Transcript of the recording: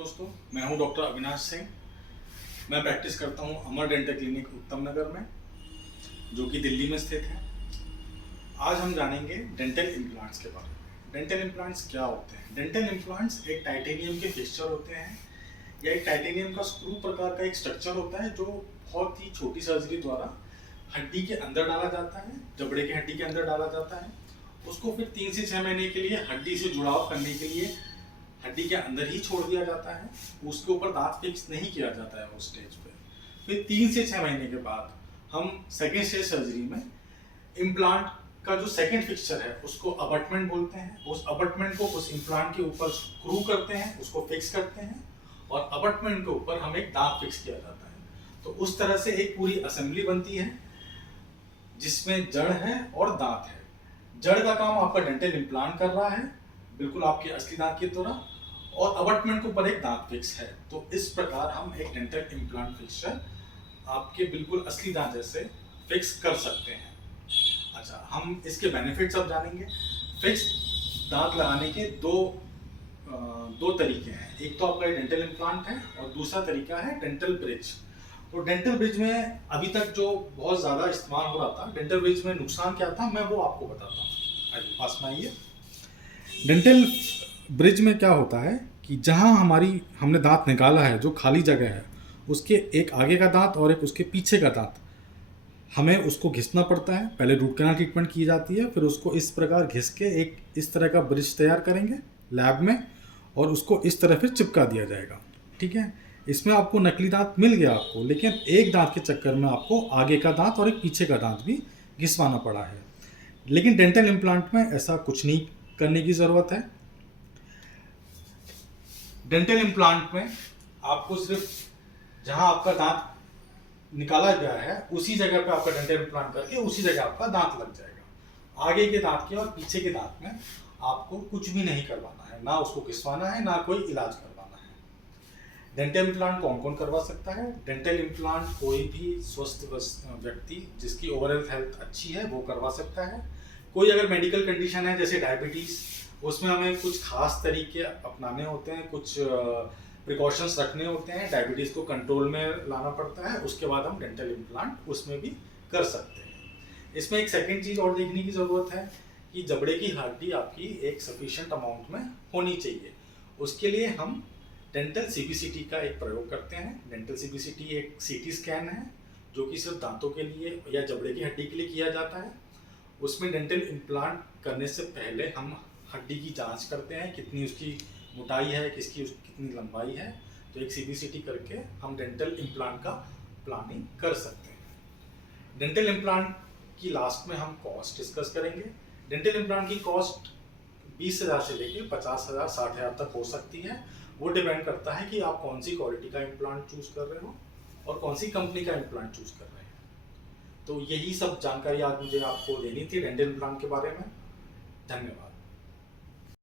दोस्तों, मैं हूं डॉक्टर अविनाश सिंह। मैं प्रैक्टिस करता हूं अमर डेंटल क्लिनिक उत्तम नगर में, जो कि दिल्ली में स्थित है। आज हम जानेंगे डेंटल इम्प्लांट्स के बारे में। डेंटल इम्प्लांट्स क्या होते हैं? डेंटल इम्प्लांट्स एक टाइटेनियम के फिक्सचर होते हैं या एक टाइटेनियम का स्क्रू प्रकार का एक स्ट्रक्चर होता है, जो बहुत ही छोटी सर्जरी द्वारा हड्डी के अंदर डाला जाता है, जबड़े की हड्डी के अंदर डाला जाता है। उसको फिर 3 से 6 महीने के लिए हड्डी से जुड़ाव करने के लिए हड्डी के अंदर ही छोड़ दिया जाता है। उसके ऊपर दांत फिक्स नहीं किया जाता है उस स्टेज पे। फिर 3 से 6 महीने के बाद हम सेकेंड स्टेज सर्जरी में इम्प्लांट का जो सेकेंड फिक्सचर है उसको अबटमेंट बोलते हैं। उस अबटमेंट को उस इम्प्लांट के ऊपर स्क्रू करते हैं, उसको फिक्स करते हैं और अबटमेंट के ऊपर हम एक दांत फिक्स किया जाता है। तो उस तरह से एक पूरी असेंबली बनती है जिसमें जड़ है और दांत है। जड़ का काम आपका डेंटल इम्प्लांट कर रहा है, बिल्कुल आपके असली दांत की तरह, और अबटमेंट के ऊपर एक दांत फिक्स है। तो इस प्रकार हम एक डेंटल इम्प्लांट फिक्सचर आपके बिल्कुल असली दांत जैसे फिक्स कर सकते हैं। अच्छा, हम इसके बेनिफिट्स अब जानेंगे। फिक्स दांत लगाने के दो तरीके हैं। एक तो आपका डेंटल इम्प्लांट है और दूसरा तरीका है डेंटल ब्रिज। तो डेंटल ब्रिज में अभी तक जो बहुत ज़्यादा इस्तेमाल हो रहा था, डेंटल ब्रिज में नुकसान क्या था मैं वो आपको बताता हूँ। आइए पास में आइए। डेंटल ब्रिज में क्या होता है कि जहाँ हमने दांत निकाला है, जो खाली जगह है, उसके एक आगे का दांत और एक उसके पीछे का दांत, हमें उसको घिसना पड़ता है। पहले रूट कैनाल ट्रीटमेंट की जाती है, फिर उसको इस प्रकार घिस के एक इस तरह का ब्रिज तैयार करेंगे लैब में, और उसको इस तरह फिर चिपका दिया जाएगा। ठीक है, इसमें आपको नकली दांत मिल गया आपको, लेकिन एक दांत के चक्कर में आपको आगे का दांत और एक पीछे का दांत भी घिसवाना पड़ा है। लेकिन डेंटल इम्प्लांट में ऐसा कुछ नहीं करने की ज़रूरत है। डेंटल इम्प्लांट में आपको सिर्फ जहां आपका दांत निकाला गया है उसी जगह पे आपका डेंटल इम्प्लांट करके उसी जगह आपका दांत लग जाएगा। आगे के दांत के और पीछे के दांत में आपको कुछ भी नहीं करवाना है, ना उसको घिसवाना है, ना कोई इलाज करवाना है। डेंटल इम्प्लांट कौन कौन करवा सकता है? डेंटल इम्प्लांट कोई भी स्वस्थ व्यक्ति जिसकी ओवरऑल हेल्थ अच्छी है वो करवा सकता है। कोई अगर मेडिकल कंडीशन है जैसे डायबिटीज़, उसमें हमें कुछ खास तरीके अपनाने होते हैं, कुछ प्रिकॉशंस रखने होते हैं, डायबिटीज़ को कंट्रोल में लाना पड़ता है। उसके बाद हम डेंटल इम्प्लांट उसमें भी कर सकते हैं। इसमें एक सेकंड चीज़ और देखने की ज़रूरत है कि जबड़े की हड्डी आपकी एक सफिशिएंट अमाउंट में होनी चाहिए। उसके लिए हम डेंटल सीबीसीटी का एक प्रयोग करते हैं। डेंटल सीबीसीटी एक सीटी स्कैन है जो कि सिर्फ दांतों के लिए या जबड़े की हड्डी के लिए किया जाता है। उसमें डेंटल इम्प्लांट करने से पहले हम हड्डी की जांच करते हैं, कितनी उसकी मोटाई है, कितनी लंबाई है। तो एक सीबीसीटी करके हम डेंटल इम्प्लांट का प्लानिंग कर सकते हैं। डेंटल इम्प्लांट की लास्ट में हम कॉस्ट डिस्कस करेंगे। डेंटल इम्प्लांट की कॉस्ट 20,000 से लेके 50,000 60,000 तक हो सकती है। वो डिपेंड करता है कि आप कौन सी क्वालिटी का इम्प्लांट चूज कर रहे हो और कौन सी कंपनी का इम्प्लांट चूज कर रहे हैं। तो यही सब जानकारी आज मुझे आपको देनी थी डेंटल इम्प्लांट के बारे में। धन्यवाद।